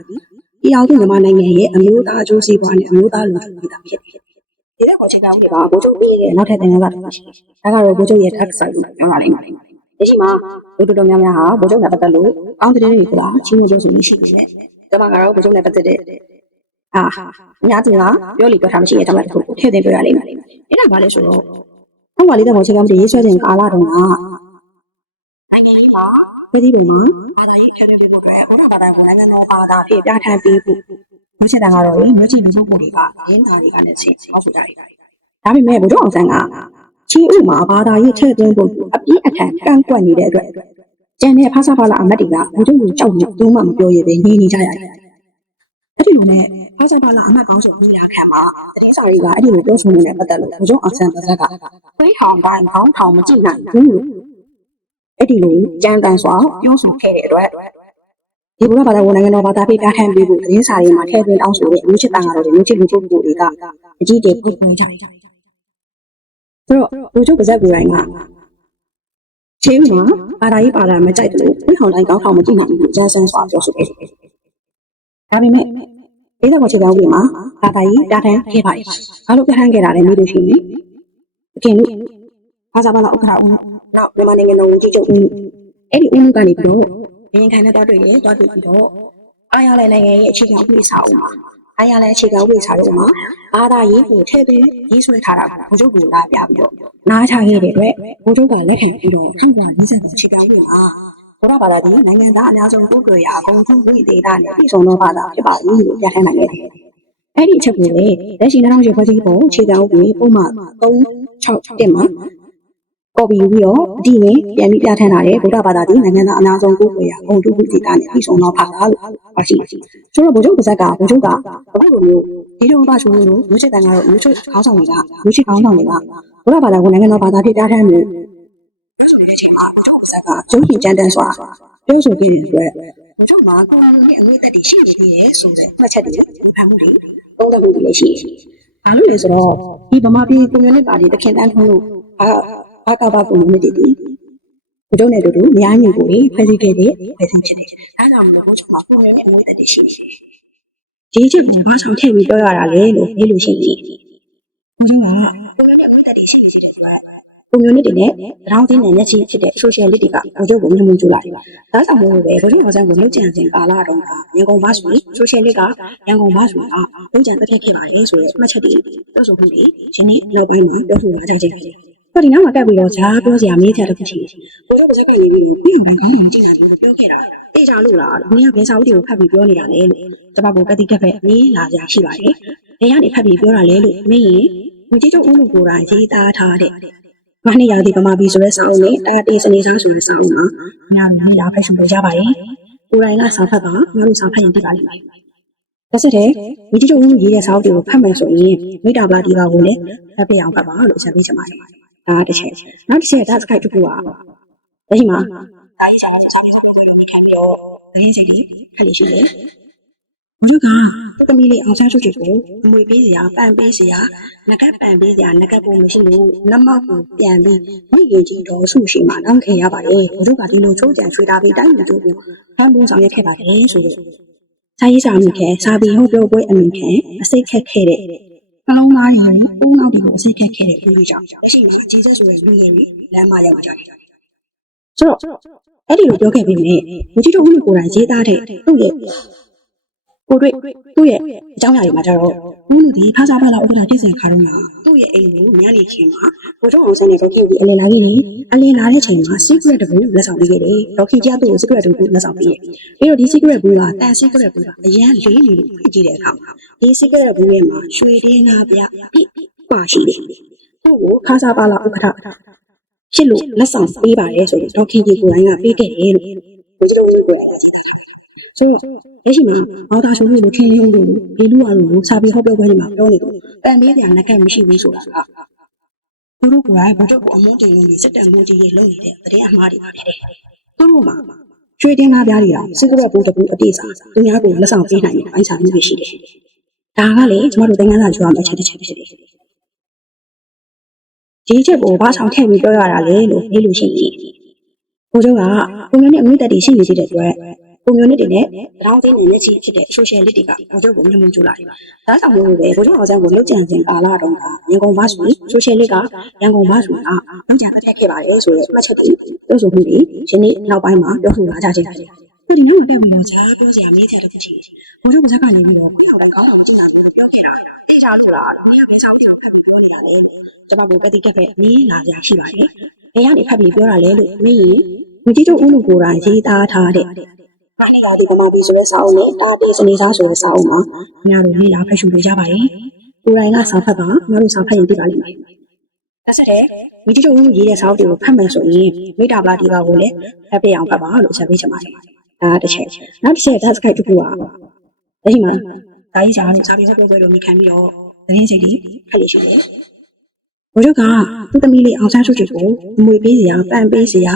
ပြည်အောင်စုမြန်မာနိုင်ငံရဲ့အမျိုးသားအကျိုးစီးပွားနဲ့အမျိုးသားလူထုပြည်တာဖြစ်တယ်။ဒီတဲ့ပေါ်ခြေတောင်းတွေကဘိုးချုပ်ပေးတဲ့နောက်ထပ်တင်ရတာတစ်ရှိတယ်။ဒါကတော့ဘိုးချုပ်ရဲ့ tax site ကိုပြောရလိမ့်မယ်။ဒီရှိမှာဘိုးတော်တော်များများဟာဘိုးချုပ်နဲ့ပတ်သက်လို့အောင်းတဲ့တွေကချင်းမှုလို့ဆိုလို့ရှိနေတယ်။ဒါမှကတော့ဘိုးချုပ်နဲ့ပတ်သက်တဲ့ အာအများကြီးလားပြောလိပြောထားမရှိတဲ့တမတ်တစ်ခုကိုထည့်သွင်းပြောရလိမ့်မယ်။အဲ့ဒါဘာလဲဆိုတော့ဆောင်းပါလေးတဲ့မောချေကမတည်းရေးဆွဲခြင်းကာလတုန်းကပြည်သူ့ဘုံမှာဘာသာရေးခံရဖို့အတွက်ဘုရားဘာသာကိုနိုင်ငံတော်ဘာသာဖြစ်ပြဋ္ဌာန်းပေးဖို့မျိုးချက်တန်ကတော့လေမျိုးချစ်လူမှုပုံတွေကရင်းသားတွေကလည်းဆင်ဟောဆိုကြတယ်။ဒါပေမဲ့ဘုရားအောင်ဆန်းကချီဥမှာဘာသာရေးထည့်သွင်းဖို့အပြည့်အထန်ကန့်ကွက်နေတဲ့အတွက်ကျန်တဲ့ဖားစာဖာလာအမတ်တွေကဘုရားကိုကြောက်နေသူမှမပြောရပဲနေနေကြရတယ်။ အဲ့ဒီလိုနဲ့ဖားစာဖာလာအမတ်ကောင်းဆိုပြီးလာခံမှာတရင်စာတွေကအဲ့ဒီလိုပြောဆိုနေတဲ့ပတ်သက်လို့ဘုရားအောင်ဆန်းပါဇက်ကခွေးဟောင်တိုင်းခေါင်းထောင်မကြည့်နိုင်ဘူးလို့အဲ့ဒီလိုကြမ်းတမ်းစွာပြောဆိုခဲ့တဲ့အတွက်ဒီဘုရားဘာသာဝင်နိုင်ငံတော်ဘာသာပြဋ္ဌာန်းပေးဖို့သတင်းစာတွေမှာထည့်သွင်းတောင်းဆိုတဲ့မျိုးချစ်တန်ကတော့ဒီမျိုးချစ်လူပုဂ္ဂိုလ်တွေကအကြီးအကျယ်ပြုလုပ်ကြတယ်။ဆိုတော့လူချုပ်ပါဇက်ကိုယ်တိုင်ကချင်းမှာဘာသာရေးပါလာမကြိုက်တယ်လို့ခွေးဟောင်တိုင်းခေါင်းထောင်မကြည့်နိုင်ဘူးလို့ကြားဆန်းစွာပြောဆိုခဲ့တယ်။ ဒါပေမဲ့ဒေသပေါ်ခြေတောင်းပြီးမှာဘာသာရေးတာထမ်းခဲ့ပါတယ်။ဘာလို့ပြဋ္ဌာန်းခဲ့တာလဲမေးလို့ရှိရင်အခင်လို့ဘာသာဘာသာဥက္ကဋ္ဌဦးနောက်မြန်မာနိုင်ငံတော်ဝန်ကြီးချုပ်ဦးအဲ့ဒီဦးလူကနေပြီးတော့ဘင်းခံနဲ့တွားတွေ့ရဲတွားတွေ့ပြီးတော့အားရတဲ့နိုင်ငံရဲ့အခြေခံဥပဒေစာအုပ်မှာအားရတဲ့အခြေခံဥပဒေစာအုပ်မှာဘာသာရေးကိုထည့်သွင်းရေးဆွဲထားတာကိုဘုချုပ်ကလာပြပြီးတော့နားချခဲ့တဲ့အတွက်ဘုချုပ်ကလက်ခံပြီးတော့1940အခြေခံဥပဒေမှာ ဘုရားဘာသာဒီနိုင်ငံသားအများဆုံးကိုယ်ကြွယ်ရာအကုန်ထုဝိသေသနဲ့ပြည်စုံသောဘာသာဖြစ်ပါလိမ့်လို့ပြဋ္ဌာန်းနိုင်ခဲ့တယ်။အဲ့ဒီအချက်ကိုလေလက်ရှိ2000ဖွဲ့စည်းပုံအခြေခံဥပဒေပုံမှန်361တက်မှာကော်ပီယူပြီးတော့အတိနဲ့ပြန်ပြီးပြဋ္ဌာန်းလာတယ်ဗုဒ္ဓဘာသာဒီနိုင်ငံသားအများဆုံးကိုယ်ကြွယ်ရာအကုန်ထုဝိသေသနဲ့ပြည်စုံသောဘာသာလို့ပါရှိတယ်။ဆိုတော့ဘုချုပ်ပါဇက်ကဘုချုပ်ကအခုလိုမျိုးဒီလိုပါဆိုလို့မျိုးချက်တန်ကတော့မျိုးချက်ခေါင်းဆောင်တွေကမျိုးချက်ခေါင်းဆောင်တွေကဘုရားဘာသာကိုနိုင်ငံတော်ဘာသာဖြစ်ပြဋ္ဌာန်းမှု ဇက်ကကျုံးပြင်ကြမ်းတမ်းစွာပြောဆိုခဲ့တဲ့အတွက်ဘုရားမှာကိုယ်နဲ့အငွေသက်တွေရှိနေသေးတယ်ဆိုတဲ့မှတ်ချက်တွေဖန်မှုတွေသုံးသပ်မှုတွေလည်းရှိတယ်။ဘာလို့လဲဆိုတော့ဒီဗမာပြည်ကွန်မြူနတီပါတီတခင်တန်းထုံးလို့အာဘာကဘာကွန်မြူနတီတွေဘုရားနဲ့တူတူများညီကိုဖွဲ့စည်းခဲ့တဲ့ဖွဲ့စည်းဖြစ်တယ်။ဒါကြောင့်မလို့ဘုရားမှာကိုယ်နဲ့အငွေသက်တွေရှိနေတယ်။ဒီချက်ကိုဘာဆောင်ထည့်ပြီးပြောရတာလဲလို့ပြောလို့ရှိရင်ဘုရားကကိုယ်နဲ့အငွေသက်တွေရှိနေတယ်ဆိုတော့ community နဲ့တောင်းတင်းနေတဲ့ချင်းဖြစ်တဲ့ sociality ကဘိုးချုပ်ကိုမြမှုကျလာတယ်။ဒါကြောင့်မို့လို့ပဲဘိုးချုပ်ဟောဆောင်ကိုလုပ်ကြံစဉ်ကာလတုန်းကရန်ကုန်ဘတ်ဆို sociality ကရန်ကုန်ဘတ်ဆိုတာလုပ်ကြံတက်ခဲ့ခဲ့ပါတယ်ဆိုတဲ့မှတ်ချက်တွေပြောဆိုမှုတွေယနေ့နောက်ပိုင်းမှာပြောဆိုလာကြခြင်းဖြစ်တယ်။ဒီနောက်မှာတက်ပြီးတော့ဂျာပြောစရာမေးချာတစ်ခုရှိတယ်။ဘိုးချုပ်ကစက်ကနေပြီးတော့ပြီးအောင်ကောင်းအောင်ကြည့်တာလို့ပြောခဲ့တာ။တေချာလို့လား။မင်းကဘယ်စာအုပ်တွေကိုဖတ်ပြီးပြောနေတာလဲလို့။ကျွန်မကကတိကက်ပဲမင်းလာကြရှိပါတယ်။ဘယ်ကနေဖတ်ပြီးပြောတာလဲလို့မင်းရင်ငွေကြီးချုပ်ဦးလူကိုယ်တိုင်ရေးသားထားတဲ့ ငါနှစ်ရာဒီဗမာပြည်ဆိုတဲ့စာအုပ်နဲ့တာတေးစနေစားဆိုတဲ့စာအုပ်မှာညာနေရာဖက်ဆိုလို့ရပါတယ်။ကိုယ်တိုင်ကစာဖတ်ပါငါတို့စာဖတ်ရင်သိပါလိမ့်မယ်။ဒါစစ်တဲ့မိကြီးတို့ဦးရေးတဲ့စာအုပ်တွေကိုဖတ်မယ်ဆိုရင်မိတာပလာဒီပါကိုလည်းဖတ်ပြအောင်ဖတ်ပါလို့အချက်ပေးချင်ပါတယ်။ဒါတစ်ချက်။နောက်တစ်ချက်ဒါစကိုက်တစ်ခုကလက်ရှိမှာဒါရေးချင်တဲ့စာအုပ်တွေကိုခံပြီးတော့ဒင်းစီလေးဖတ်ရရှိတယ် ဘုရားကသမီးလေးအောင်ဆန်းစုကြည်ကိုအမွေပေးစရာပန်ပေးစရာငကတ်ပန်ပေးစရာငကတ်ကိုမရှိလို့နမောက်ကိုပြန်ပြီးမိခင်ကြီးတော်ဆုရှိမှတောင်းခင်ရပါတယ်ဘုရားကဒီလိုချိုးကြံချွေတာပြီးတိုင်းပြည်တို့ကိုဖမ်းဖို့ဆောင်ရွက်ခဲ့ပါတယ်ဆိုတော့စာရေးစာမိခင်စာပြီးဟောပြောပွဲအမိခင်အစိတ်ခက်ခဲ့တဲ့နှလုံးသားရည်ဦးနောက်တွေကိုအစိတ်ခက်ခဲ့တဲ့လူတွေကြောင့်လက်ရှိမှာဂျေဇက်ဆိုတဲ့လူငယ်တွေလမ်းမရောက်ကြတယ်ဆိုတော့အဲ့ဒီလိုပြောခဲ့ပြီးမြင်မကြီးတို့ဦးလူကိုယ်တိုင်ရေးသားတဲ့သူ့ရဲ့ ကိုတွေ့သူ့ရဲ့အကြောင်းအရာတွေမှာကျတော့ဘူးလူဒီဖားစားဖားလာဥက္ကဋ္ဌပြည်စင်ခါတော့မှာသူ့ရဲ့အိမ်ကိုညနေခင်းမှာဘိုးချုပ်အောင်ဆန်းနဲ့ဒေါက်ခင်ကြီးအလင်းလာခဲ့တယ်အလင်းလာတဲ့ချိန်မှာ secret တကူလက်ဆောင်ပေးခဲ့တယ်ဒေါက်ခင်ကြီးကသူ့ကို secret တကူလက်ဆောင်ပေးတယ်ပြီးတော့ဒီ secret ဘူးကတန် secret ဘူးကအရန်လေးနေလို့ဖွင့်ကြည့်တဲ့အခါမှာဒီ secret ဘူးရဲ့မှာရွှေတင်းသားပြပြပါရှိတယ်သူ့ကိုဖားစားဖားလာဥက္ကဋ္ဌဖြစ်လို့လက်ဆောင်ပေးပါတယ်ဆိုတော့ဒေါက်ခင်ကြီးကိုယ်တိုင်ကပေးခဲ့တယ်လို့ဘိုးချုပ်ဦးကိုယ်တိုင်က ဆိုတော့လက်ရှိမှာအော်တာရှုံးလို့ခင်ရုံးလို့ဒီလူအလိုစာပြီးဟောပြောပွဲတွေမှာပြောနေတယ်တန်လေးတရားငကက်မရှိဘူးဆိုတာကသူတို့ကဘုဒ္ဓကိုအမုန်းတင်လို့နေစက်တံမှုကြီးရဲ့လုံနေတဲ့တရားအမှားတွေပါလေသူတို့မှာရွှေတင်းကားပြားတွေကစိတ်ကရက်ဘူးတကူအတိအစာသူများကိုလက်ဆောင်ပေးနိုင်တဲ့အိုင်းစာမှုတွေရှိတယ်ဒါကလေကျမတို့တိုင်းကစားကြွားမယ့်ချက်တစ်ချက်ဖြစ်တယ်ဒီချက်ကိုဘာဆောင်ထည့်ပြီးပြောရတာလဲလို့မေးလို့ရှိရင်ဘိုးချုပ်ကကိုမျိုးနဲ့အမှုတက်တီရှိနေသေးတဲ့အတွက် ကိုမျိုးနဲ့တွေနဲ့တောင်းတင်းနေမျက်စိဖြစ်တဲ့ social လေးတွေကဘိုးချုပ်ကိုမြင်မှုကြလာတယ်။ဒါကြောင့်မို့လို့ပဲဘိုးချုပ်အောင်ဆန်းကိုလှုပ်ကြံခြင်းကာလတုန်းကရန်ကုန်ဘာဆို social လေးကရန်ကုန်ဘာဆိုကလှုပ်ကြံတက်ခဲ့ပါတယ်ဆိုတဲ့မှတ်ချက်တွေပြောဆိုမှုတွေယနေ့နောက်ပိုင်းမှာပြောဆိုလာကြခြင်းဖြစ်တယ်။ဒီနေ့မှာတက်ပြီးတော့ဈာပြောစရာမေးတဲ့တစ်ခုရှိတယ်။ဘိုးချုပ်ကဇက်ကနေပြီးတော့ခေါင်းတိုင်းကောင်းအောင်ကျင်းတာဆိုပြောခဲ့တာ။တေချာပြောတာဒီအမေဆောင်ဆောင်ပြောနေရတယ်။ကျွန်မကိုပတိကက်ပဲနီးလာကြရှိပါတယ်။အဲကနေဖတ်ပြီးပြောတာလေလို့မင်းရင်မကြီးတို့ဦးလူကိုယ်တိုင်ရေးသားထားတဲ့ အားနေပါဒီကမောင်ပြီးဆိုတဲ့စာအုပ်နဲ့တာတေစနေသားဆိုတဲ့စာအုပ်မှာခင်ဗျားတို့လေ့လာဖတ်ရှုလို့ရပါတယ်။ကိုယ်တိုင်ကစာဖတ်ပါခင်ဗျားတို့စာဖတ်ရင်သိပါလိမ့်မယ်။ဒါဆက်တဲ့မိကြီးတို့ဦးရေးတဲ့စာအုပ်တွေကိုဖတ်မယ်ဆိုရင်မိတာပလာဒီပါကိုလည်းဖတ်ပြအောင်ဖတ်ပါလို့ချက်ပေးချင်ပါတယ်။ဒါတစ်ချက်။နောက်တစ်ချက် that's guide တစ်ခုကလက်ရှိမှာဒါကြီးကြောင့်စာပေဟောပြောပွဲတို့မိခံပြီးတော့သတင်းစိတ်တွေဖတ်ရရှိတယ်။ ဘုရားကသူ့သမီးလေးအောင်ဆန်းစုကြည်ကိုအမွေပေးစရာပန်ပေးစရာ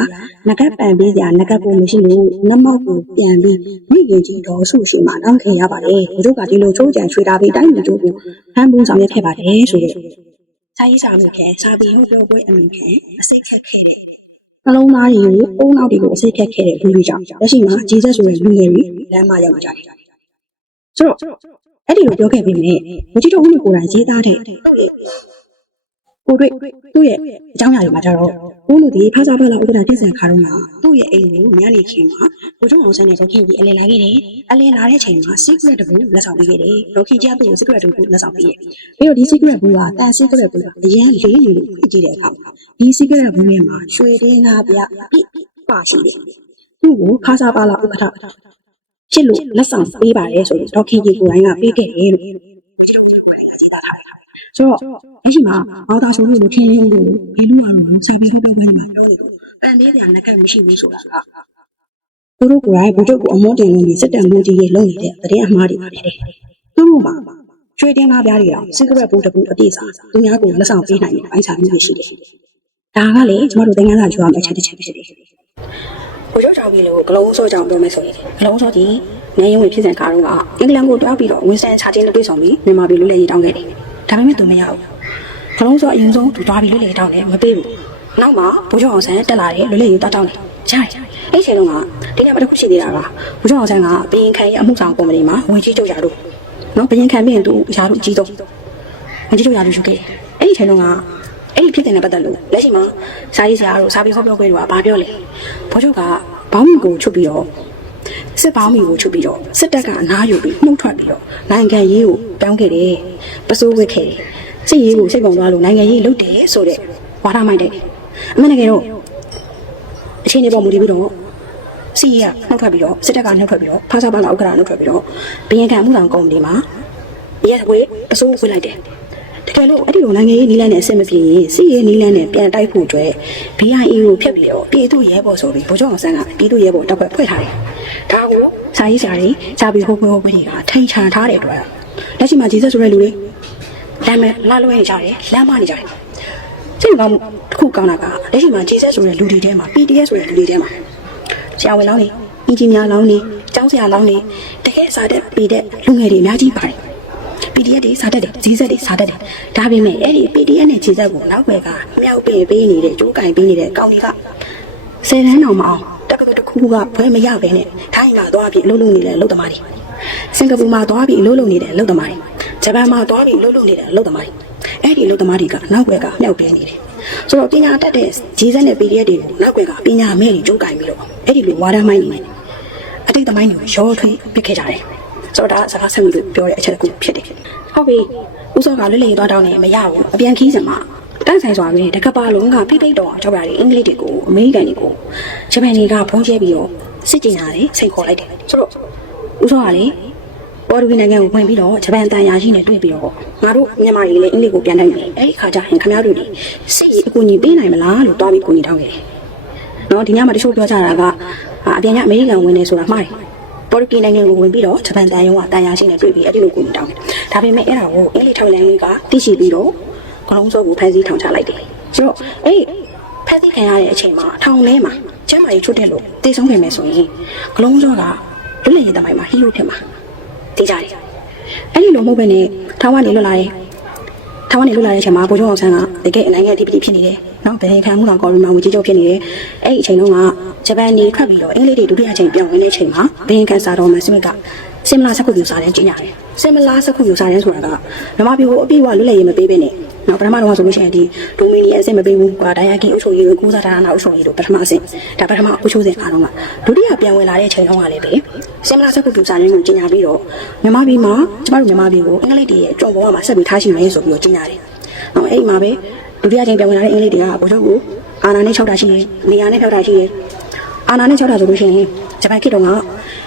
ငကတ်ပန်ပေးစရာငကတ်ကိုမရှိလို့နမောက်ကိုပြန်ပြီးမိခင်ကြီးတော်ဆုရှိမှတောင်းခင်ရပါတယ်ဘုရားကဒီလိုချိုးကြံချွေတာပြီးတိုင်းပြည်တို့ကိုဖမ်းဖို့ဆောင်ရွက်ခဲ့ပါတယ်ဆိုတော့စာရေးစာလို့ခဲစာပြီးဟောပြောပွဲအမိခံအစိတ်ခက်ခဲ့တယ်နှလုံးသားရည်ကိုအုံနောက်တွေကိုအစိတ်ခက်ခဲ့တဲ့လူတွေကြောင့်လက်ရှိမှာဂျေဇက်ဆိုတဲ့လူငယ်တွေလမ်းမရောက်ကြတယ်ဆိုတော့အဲ့ဒီလိုပြောခဲ့ပြီးမြင်မကြီးတို့ဦးလူကိုယ်တိုင်ရေးသားတဲ့ ကိုတွေ့သူ့ရဲ့အကြောင်းအရာတွေမှာကြတော့ဦးလူဒီဖားစားဖားလာဥက္ကဋ္ဌပြည်စံခါတော့မှာသူ့ရဲ့အိမ်ကိုညနေခင်းမှာဘုထုံအောင်ဆန်းနဲ့ဒေါခင်ကြီးအလည်လာခဲ့တယ်အလည်လာတဲ့ချိန်မှာ secret တကူလက်ဆောင်ပေးခဲ့တယ်ဒေါခင်ကြီးကသူ့ကို secret တကူလက်ဆောင်ပေးတယ်ပြီးတော့ဒီ secret ဘူးကတန် secret ဘူးကအရင်လေးလေးလေးကြည့်တဲ့အခါမှာဒီ secret ဘူးရဲ့မှာရွှေတင်းကားပြပြပါရှိတယ်သူ့ကိုဖားစားဖားလာဥက္ကဋ္ဌဖြစ်လို့လက်ဆောင်ပေးပါတယ်ဆိုတော့ဒေါခင်ကြီးကိုယ်တိုင်ကပေးခဲ့တယ်လို့ ဆိုတော့အဲ့ဒီမှာအော်တာဆိုလို့လို့ထင်းရင်းလို့ဘယ်လိုမှလို့စာပေဟောပြောပွဲမှာပြောနေတယ်ပန်လေးပြန်ငကက်မရှိဘူးဆိုတာကသူတို့ကိုယ်တိုင်ဘုဒ္ဓကိုအမောတင်လို့ဒီစက်တံမိုးကြီးရဲ့လုံနေတဲ့တရားအမှားတွေပါတယ်သူတို့မှာကျွေးတင်းကားပြားတွေအောင်စင်ကရက်ဘုဒ္ဓကူအတိအစာသူများကိုလက်ဆောင်ပေးနိုင်တဲ့အိုင်းစာမျိုးတွေရှိတယ်ဒါကလေကျမတို့သင်္ကန်းစာကျွမ်းအချက်တစ်ချက်ဖြစ်တယ်ဘုရားကြောင့်ပြီလို့ဂလုံးစောကြောင့်ပြောမယ်ဆိုရင်ဂလုံးစောကြီးနေရင်ဝင်ဖြစ်စဉ်ကားတော့ကအင်္ဂလန်ကိုတွားပြီးတော့ဝင်းစတန်ချာချင်းနဲ့တွေ့ဆုံပြီးမြန်မာပြည်လူလဲရေးတောင်းခဲ့တယ် ဒါပေမဲ့သူမရဘူးဂလုံးစောအရင်ဆုံးသူတွားပြီးလူလဲရေးတောင်းတယ်မပေးဘူးနောက်မှဘုရားအောင်ဆန်းတက်လာတယ်လူလဲရေးတောင်းတောင်းတယ်ကြားတယ်အဲ့ချိန်တော့ကဒီနေ့မတစ်ခုရှိသေးတာကဘုရားအောင်ဆန်းကဘရင်ခံရဲ့အမှုဆောင်ကော်မတီမှာဝင်ကြီးချုပ်ရတော့နော်ဘရင်ခံပြင်သူရာတို့အကြီးဆုံးဝင်ကြီးချုပ်ရတို့ယူခဲ့တယ်အဲ့ဒီချိန်တော့ကအဲ့ဒီဖြစ်တဲ့နဲ့ပတ်သက်လို့လက်ရှိမှာစာရေးဆရာတို့စာပေဟောပြောခွင့်တို့ကဘာပြောလဲဘုရားကဘောင်းမီကိုချုပ်ပြီးတော့ စစ်ပေါင်းမီကိုချုပ်ပြီးတော့စစ်တပ်ကအနားယူပြီးနှုတ်ထွက်ပြီးတော့နိုင်ငံရေးကိုတောင်းခဲ့တယ်ပစိုးဝစ်ခဲ့တယ်စစ်ရေးကိုစိတ်ကုန်သွားလို့နိုင်ငံရေးလုပ်တယ်ဆိုတဲ့ဝါဒမိုက်တယ်အမှန်တကယ်တော့အချင်းတွေပေါ်မူတည်ပြီးတော့စီရနှုတ်ထွက်ပြီးတော့စစ်တပ်ကနှုတ်ထွက်ပြီးတော့ဖားစားပါလာဥက္ကရာနှုတ်ထွက်ပြီးတော့ဘီယန်ခံမှုဆောင်ကုမ္ပဏီမှာရက်ဝေးအစိုးဝေးလိုက်တယ် တကယ်လို့အဲ့ဒီလိုနိုင်ငံရေးနီးလန်းနဲ့အဆင်မပြေရင်စီရေးနီးလန်းနဲ့ပြန်တိုက်ဖို့အတွက် BIA ကိုဖျက်ပြီးတော့ပြည်သူရဲဘော်ဆိုပြီးဗိုလ်ချုပ်အောင်ဆန်းကပြည်သူရဲဘော်တပ်ဖွဲ့ဖွဲ့ထားတယ်ဒါကိုစာရေးစာတွေစာပြီးဟိုးဟိုးဟိုးတွေကထိန်ချန်ထားတဲ့အတွက်လက်ရှိမှာဂျေဇက်ဆိုတဲ့လူတွေလမ်းမလာလွဲနေကြတယ်လမ်းမနေကြတယ်စိတ်ကောင်းမှုတစ်ခုကောင်းတာကလက်ရှိမှာဂျေဇက်ဆိုတဲ့လူတွေထဲမှာ PDF ဆိုတဲ့လူတွေထဲမှာဆရာဝန်လောင်းနေအင်ဂျင်နီယာလောင်းနေကျောင်းဆရာလောင်းနေတကယ်စားတဲ့ပြီးတဲ့လူငယ်တွေအများကြီးပါတယ် PDF တွေစားတတ်တယ်ဈေးဆက်တွေစားတတ်တယ်ဒါပေမဲ့အဲ့ဒီ PDF နဲ့ဈေးဆက်ကိုနောက်ဘက်ကမြောက်ပင်ပေးနေတဲ့ကျိုးကင်ပေးနေတဲ့ကောင်းတွေကဆယ်တန်းတော်မအောင်တက္ကသိုလ်တစ်ခုကဘွဲမရပဲနဲ့ထိုင်းမှာသွားပြီးအလုပ်လုပ်နေတဲ့အလုပ်သမားတွေစင်ကာပူမှာသွားပြီးအလုပ်လုပ်နေတဲ့အလုပ်သမားတွေဂျပန်မှာသွားပြီးအလုပ်လုပ်နေတဲ့အလုပ်သမားတွေအဲ့ဒီအလုပ်သမားတွေကနောက်ဘက်ကမြောက်ပေးနေတယ်ဆိုတော့ပညာတတ်တဲ့ဈေးဆက်နဲ့ PDF တွေကိုနောက်ဘက်ကပညာမဲ့တွေကျိုးကင်ပြီးတော့အဲ့ဒီလိုဝါဒမိုင်းနေတယ်အတိတ်သမိုင်းတွေကိုရောထွေးပြစ်ခဲ့ကြတယ် ဆိုတော့ဒါကစကားဆက်ပြီးလို့ပြောတဲ့အချက်တစ်ခုဖြစ်တယ်ဟုတ်ပြီဥစောကလွတ်လပ်ရေးသွားတောင်းနေမရဘူးအပြန်ခီးစင်မှာတန့်ဆိုင်စွာပဲတကပါလုံးကဖိဖိတ်တော်ကြောက်ရတယ်အင်္ဂလိပ်တွေကိုအမေရိကန်တွေကိုဂျပန်တွေကဖုံးကျဲပြီးတော့စစ်ကြင်ရတယ်စိတ်ခေါ်လိုက်တယ်ဆိုတော့ဥစောကလေပေါ်တူဂီနိုင်ငံကိုဝင်ပြီးတော့ဂျပန်တန်ရာရှိနဲ့တွေ့ပြီးတော့ငါတို့မြန်မာတွေလည်းအင်္ဂလိပ်ကိုပြန်နိုင်တယ်အဲ့ဒီခါကျရင်ခင်ဗျားတို့ဒီစိတ်အကူအညီပေးနိုင်မလားလို့တွားပြီးကူညီတောင်းခဲ့တယ်နော်ဒီညမှာတချို့ပြောကြတာကအအပြင်ကအမေရိကန်ဝင်နေဆိုတာမှားတယ် ပေါ်တူဂီနိုင်ငံကိုဝင်ပြီးတော့ဂျပန်တန်ရုံးကတန်ရာရှိနေတွေ့ပြီးအဲ့ဒီလိုကူညီတောင်းတယ်ဒါပေမဲ့အဲ့ဒါကိုအင်္ဂလိပ်ထောက်လန်ရေးကသိရှိပြီးတော့ကလုံးစောကိုဖန်ဆီးထောင်ချလိုက်တယ်ဆိုတော့အဲ့ဖန်ဆီးခံရတဲ့အချိန်မှာထောင်ထဲမှာကျမ်းမာရေးချွတ်တဲ့လို့တည်ဆုံးခင်မယ်ဆိုရင်ကလုံးစောကလွတ်လပ်ရေးတမိုင်းမှာဟီးရိုးဖြစ်မှာတည်ကြတယ်အဲ့ဒီလိုမဟုတ်ဘဲနဲ့ထောင်ကနေလွတ်လာရင် ထောင်ကနေလွတ်လာတဲ့အချိန်မှာဗိုလ်ချုပ်အောင်ဆန်းကတကယ်နိုင်ငံအဓိပတိဖြစ်နေတယ်။နော်ဗဟိခံမှုတော်ကော်ရီမာဝီကြီးချုပ်ဖြစ်နေတယ်။အဲ့ဒီအချိန်တုန်းကဂျပန်နေထွက်ပြီးတော့အင်္ဂလိပ်တွေဒုတိယအချိန်ပြောင်းဝင်တဲ့အချိန်မှာဗဟိခံစာတော်မှာစမစ်ကစင်မလာစက္ကူပြူစာတန်းကျင်းရတယ်။စင်မလာစက္ကူပြူစာတန်းဆိုတာကဓမ္မပြည်ကိုအပြည့်အဝလွတ်လပ်ရေးမပေးဘဲနဲ့ နော်ပထမတော့ဆိုလို့ရှိရင်ဒီဒိုမီနီအဆင့်မပေးဘူးကွာဒိုင်ယာကီအုပ်ချုပ်ရေးကိုကူးစားတာနာအုပ်ချုပ်ရေးတို့ပထမအဆင့်ဒါပထမအုပ်ချုပ်စဉ်အားလုံးကဒုတိယပြန်ဝင်လာတဲ့အချိန်တုန်းကလည်းပဲစင်မလာစက္ကူပြူစာတန်းကိုကျင်းညာပြီးတော့မြန်မာပြည်မှာကျမတို့မြန်မာပြည်ကိုအင်္ဂလိပ်တွေရဲ့အကြောင်းဘဝမှာဆက်ပြီးထားရှိမယ်ဆိုပြီးတော့ကျင်းညာတယ်။အော်အဲ့ဒီမှာပဲဒုတိယချိန်ပြန်ဝင်လာတဲ့အင်္ဂလိပ်တွေကဗိုလ်ချုပ်ကိုအာနာနဲ့၆တာရှိတယ်။နေရာနဲ့၆တာရှိတယ်။ အာနာနဲ့၆တာဆိုလို့ရှိရင်ဂျပန်ခေတ်တုန်းက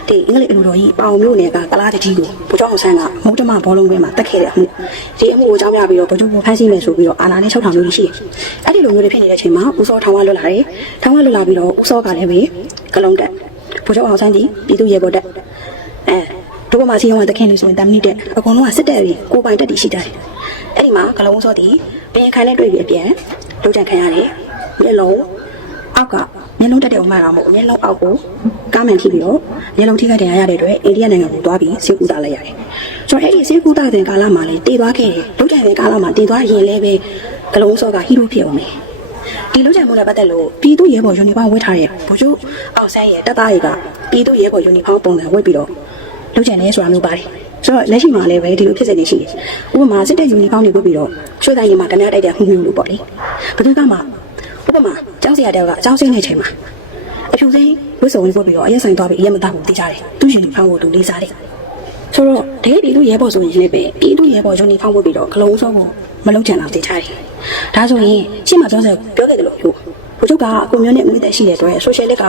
ဒီအင်္ဂလိပ်အလူတော်ကြီးပေါင်မျိုးနယ်ကကလားတကြီးကိုဗိုလ်ချုပ်အောင်ဆန်းကမုတ်တမဘောလုံးပွဲမှာတက်ခဲ့တဲ့အမှုဒီအမှုကိုအကြောင်းပြပြီးတော့ဗိုလ်ချုပ်ကိုဖမ်းဆီးမယ်ဆိုပြီးတော့အာနာနဲ့၆ထောင်မျိုးရှိတယ်။အဲ့ဒီလိုမျိုးတွေဖြစ်နေတဲ့အချိန်မှာဦးစောထောင်ဝလွတ်လာတယ်။ထောင်ဝလွတ်လာပြီးတော့ဦးစောကလည်းပဲကလုံးတက်ဗိုလ်ချုပ်အောင်ဆန်းကြီးပြည်သူ့ရဲဘော်တက်အဲဒုက္ခမစီရောတခင်လို့ဆိုရင်တမနိတက်အကုန်လုံးကစစ်တပ်ပြီးကိုပိုင်တက်တီရှိကြတယ်။အဲ့ဒီမှာကလုံးစောတီဘင်ခိုင်နဲ့တွေ့ပြီးအပြန်လုံချန်ခံရတယ်။မျက်လုံးအောက်က မျက်လုံးတက်တဲ့ဥမာတော့မဟုတ်မျက်လုံးအောက်ကိုကားမှန်ထိပြီးတော့မျက်လုံးထိခိုက်တဲ့ရရတဲ့အတွက်အိန္ဒိယနိုင်ငံကိုတွားပြီးဆေးကူတာလိုက်ရတယ်။ဆိုတော့အဲ့ဒီဆေးကူတာတဲ့ကာလမှာလည်းတည်သွားခဲ့တယ်။လုံချန်တဲ့ကာလမှာတည်သွားရင်လည်းပဲကလုံးစောကဟီးရိုးဖြစ်အောင်မယ်။ဒီလူချင်မှုနဲ့ပတ်သက်လို့ပြည်သူရဲဘော်ယူနီဖောင်းဝတ်ထားတဲ့ဗိုလ်ချုပ်အောင်ဆန်းရဲ့တပ်သားတွေကပြည်သူရဲဘော်ယူနီဖောင်းပုံစံဝတ်ပြီးတော့လူချင်နေဆိုတာမျိုးပါတယ်ဆိုတော့လက်ရှိမှာလည်းပဲဒီလိုဖြစ်စဉ်တွေရှိတယ်ဥပမာစစ်တဲ့ယူနီဖောင်းတွေဝတ်ပြီးတော့ရွှေတိုင်းတွေမှာတမရတိုက်တဲ့မှုမျိုးလို့ပေါ့လေဘယ်သူကမှ ဥပမာကျောင်းဆရာတယောက်ကအကျောင်းဆင်းတဲ့ချိန်မှာအဖြူစိမ်းဝတ်စုံဝတ်ပြီးတော့အရက်ဆိုင်သွားပြီးအရက်မတောက်ဘူးသိကြတယ်သူယူနီဖောင်းကိုသူလေးစားတယ်ဆိုတော့တကယ်ပြည်သူရဲဘော်ဆိုရင်လည်းပဲပြည်သူရဲဘော်ယူနီဖောင်းဝတ်ပြီးတော့ဂလုံးစောကိုမလုံးချင်အောင်သိထားတယ်။ဒါဆိုရင်ရှင်းမှာပြောစပြောခဲ့တယ်လို့ပြောဘုချုပ်ကအကိုမျိုးနဲ့အမိသက်ရှိတဲ့အတွက် social လက်က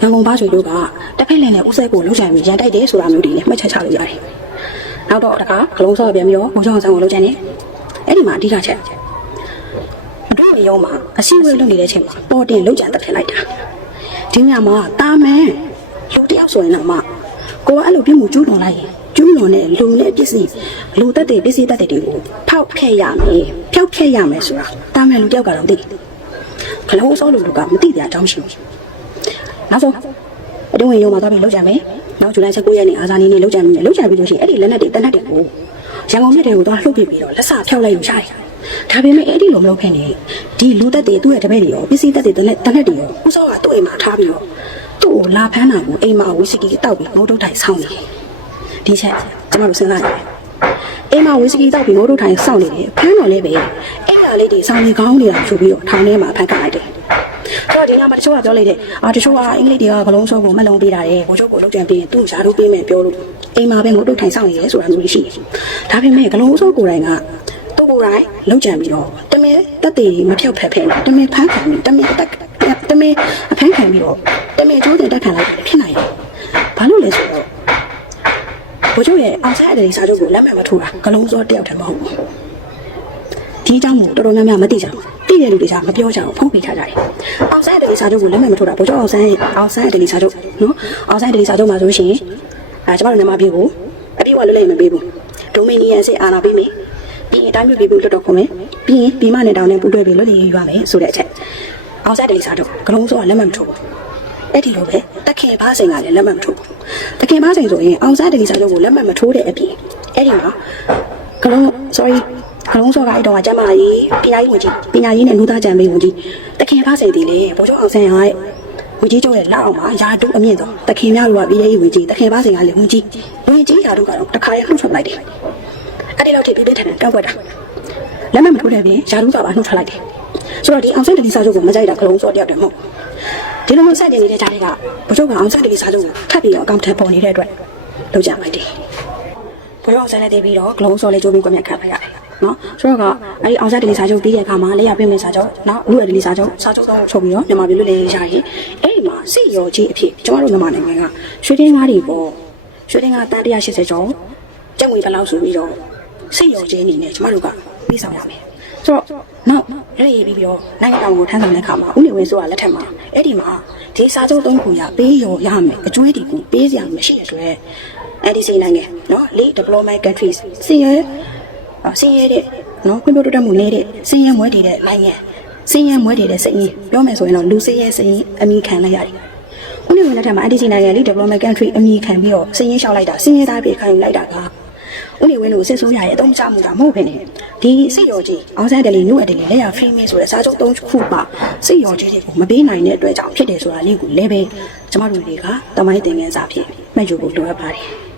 ရန်ကုန်ဘာဆိုတို့ကတစ်ဖက်လည်းနဲ့ဥဆက်ကိုလုံးချင်ပြီးရန်တိုက်တယ်ဆိုတာမျိုးတွေလည်းမှတ်ချက်ချလို့ရတယ်။နောက်တော့တခါဂလုံးစောပြန်ပြီးတော့ဘုချုပ်အောင်ဆန်းကိုလုံးချင်တယ်။အဲ့ဒီမှာအဓိကချက်အတို့ နေရောမှာအစည်းအဝေးလုပ်နေတဲ့အချိန်မှာပေါ်တင်လုံးချင်တက်ဖြစ်လိုက်တာ။ဒီညမှာတာမန်လူတယောက်ဆိုရင်တော့မှကိုကအဲ့လိုပြမှုကျူးလွန်လိုက်ရင်ကျူးလွန်တဲ့လူနဲ့ပစ္စည်းလူတက်တဲ့ပစ္စည်းတက်တဲ့တွေကိုဖောက်ခဲ့ရမယ်ဖျောက်ခဲ့ရမယ်ဆိုတာတာမန်လူတယောက်ကတော့သိတယ်ခလုံးစောလူလူကမသိတဲ့အကြောင်းရှိဘူးနောက်ဆုံးအတုံးဝင်ရုံမှာသွားပြီးလောက်ကြမယ်နောက်ဇူလိုင်19ရက်နေ့အာဇာနည်နေ့လောက်ကြမယ်လောက်ကြပြီးလို့ရှိရင်အဲ့ဒီလက်နက်တွေတနက်တွေကိုရန်ကုန်မြို့တွေကိုသွားလှုပ်ပြပြီးတော့လက်စဖျောက်လိုက်လို့ရတယ် ဒါပေမဲ့အဲ့ဒီလိုမလုပ်ခင်နေဒီလူတက်တွေသူ့ရဲ့တပည့်တွေရောပစ္စည်းတက်တွေတနက်တနက်တွေရောဥစောကသူ့အိမ်မှာထားပြီးတော့သူ့ကိုလာဖမ်းတာကိုအိမ်မှာဝီစကီတောက်ပြီးငိုးတုတ်ထိုင်ဆောင်းနေတယ်ဒီချက်ကျမတို့စဉ်းစားရတယ်။အိမ်မှာဝီစကီတောက်ပြီးမိုးတို့ထိုင်စောင့်နေတယ်။ဖမ်းတော်လေးပဲ။အဲ့ဒါလေးတွေစောင်းနေကောင်းနေတာဆိုပြီးတော့ထောင်ထဲမှာဖမ်းခံလိုက်တယ်။ဆိုတော့ဒီညမှာတချို့ကပြောလိုက်တယ်။အာတချို့ကအင်္ဂလိပ်တွေကဂလုံးစုံကိုမလုံးပေးတာတယ်။ဘိုးချုပ်ကိုလောက်ကြံပြီးရင်သူ့ရှားလို့ပေးမယ်ပြောလို့အိမ်မှာပဲမိုးတို့ထိုင်စောင့်နေတယ်ဆိုတာမျိုးရှိတယ်။ဒါပေမဲ့ဂလုံးစုံကိုယ်တိုင်က သူ့ကိုယ်တိုင်လောက်ကြံပြီးတော့တမင်တက်တည်မဖြောက်ဖက်ဖက်နဲ့တမင်ဖမ်းခံပြီးတမင်တက်တမင်အဖမ်းခံပြီးတော့တမင်ကျိုးတင်တက်ခံလိုက်တယ်ဖြစ်နိုင်တယ်။ဘာလို့လဲဆိုတော့ဘိုးချုပ်ရဲ့အောင်ဆိုင်အတဲ့စာချုပ်ကိုလက်မှတ်မထိုးတာဂလုံးစောတယောက်တည်းမဟုတ်ဘူးဒီအကြောင်းကိုတော်တော်များများမသိကြဘူးသိတဲ့လူတွေကမပြောကြဘူးဖုံးပေးထားကြတယ်အောင်ဆိုင်အတဲ့စာချုပ်ကိုလက်မှတ်မထိုးတာဘိုးချုပ်အောင်ဆိုင်ရဲ့အောင်ဆိုင်အတဲ့စာချုပ်နော်အောင်ဆိုင်အတဲ့စာချုပ်မှာဆိုရှင်အဲကျမတို့မြန်မာပြည်ကိုအပြည့်အဝလွတ်လပ်မပေးဘူးဒိုမီနီယန်စစ်အာဏာပေးမယ် ပြီးရင်တိုင်းပြည်ပြည်လွတ်တော်ခုံမယ်ပြီးရင်ပြီးမနဲ့တောင်းနဲ့ပူးတွဲပြီးလွတ်လပ်ရေးယူရမယ်ဆိုတဲ့အချက်အောင်ဆိုင်အတဲ့စာချုပ်ဂလုံးစောကလက်မှတ်မထိုးဘူးအဲ့ဒီလိုပဲတက်ခင်ဘားစိန်ကလည်းလက်မှတ်မထိုးဘူးတခင်ပါဆိုင်ဆိုရင်အောင်စားတတိစာချုပ်ကိုလက်မှတ်မထိုးတဲ့အပြင်အဲ့ဒီမှာကလုံး sorry ကလုံးစောကအဲ့တော့ကကျမကြီးပညာရေးဝင်ကြီးပညာရေးနဲ့လူသားကြံပေးဝင်ကြီးတခင်ပါဆိုင်ဒီလေဘိုးချုပ်အောင်ဆန်းရရဲ့ဝင်ကြီးကျိုးရဲ့လက်အောက်မှာယာတုအမြင့်ဆုံးတခင်များလိုကပြည်ရေးဝင်ကြီးတခင်ပါဆိုင်ကလည်းဝင်ကြီးဝင်ကြီးယာတုကတော့တခါရနှုတ်ထွက်လိုက်တယ် အဲ့ဒီလောက်ထိပြပြထန်ထန်တောက်ွက်တာလက်မှတ်မထိုးတဲ့ပြင်ယာတုကပါနှုတ်ထွက်လိုက်တယ်ဆိုတော့ဒီအောင်ဆန်းတတိစာချုပ်ကိုမကြိုက်တာကလုံးစောတယောက်တည်းမဟုတ်ဒီလိုမျိုးစတင်နေတဲ့ကြားတွေကဘိုးချုပ်ကအောင်ဆန်းတတိစာချုပ်ကိုထပ်ပြီးတော့အကောင့်ထဲပေါ်နေတဲ့အတွက်လုပ်ကြပါတယ်ဘရောဆဲလက်တည်ပြီးတော့ဂလုံးစော်လေးကျိုးပြီးကွက်မြက်ခတ်လိုက်ရတယ်နော်ဆိုတော့ကအဲ့ဒီအောင်စားတလီစာချုပ်ပြီးတဲ့အခါမှာလက်ရပြင်မစာချုပ်နော်လူရတလီစာချုပ်စာချုပ်တော့ချုပ်ပြီးတော့မြန်မာပြည်လွတ်လပ်ရေးရရင်အဲ့ဒီမှာစစ်ရောကြီးအဖြစ်ကျမတို့မြန်မာနိုင်ငံကရွှေတင်းကားတွေပေါ့ရွှေတင်းကားတန်180ကျော်ကျက်ငွေဘယ်လောက်ဆိုပြီးတော့ စိတ်ရောခြင်းအနေနဲ့ကျမတို့ကပြေးဆောင်ရမယ်။ဆိုတော့နောက်လက်ရည်ပြီးပြီးတော့နိုင်ငံတော်ကိုထမ်းဆောင်တဲ့အခါမှာဥနေဝင်ဆိုတာလက်ထက်မှာအဲ့ဒီမှာဒေစာချုပ်သုံးခုရပေးရောရမယ်အကျွေးတီကိုပေးစရာမရှိတဲ့အတွက်အဲ့ဒီစိနိုင်ငံနော်လေး development countries စီရဲစီရဲတဲ့နော်ကွန်ပျူတာတက်မှုနေတဲ့စီရဲမွဲတည်တဲ့နိုင်ငံစီရဲမွဲတည်တဲ့စိရင်ပြောမယ်ဆိုရင်တော့လူစီရဲစိရင်အမိခံလိုက်ရတယ်ဥနေဝင်လက်ထက်မှာအဲ့ဒီစိနိုင်ငံလေး development country အမိခံပြီးတော့စီရင်လျှောက်လိုက်တာစီရဲသားပြေခံယူလိုက်တာက ဦးနေဝင်တို့စစ်ဆိုးရရဲ့အသုံးချမှုကမဟုတ်ဘဲနဲ့ဒီစစ်ရော်ကြီးအောင်ဆန်းတယ်လီနုအတယ်လီလက်ရဖရီမင်းဆိုတဲ့စာချုပ်သုံးခုပါစစ်ရော်ကြီးတွေကိုမပေးနိုင်တဲ့အတွက်ကြောင့်ဖြစ်တယ်ဆိုတာလေးကိုလည်းပဲကျမတို့တွေကတမိုင်းသင်ခန်းစာဖြစ်မှတ်ယူဖို့လိုအပ်ပါတယ်။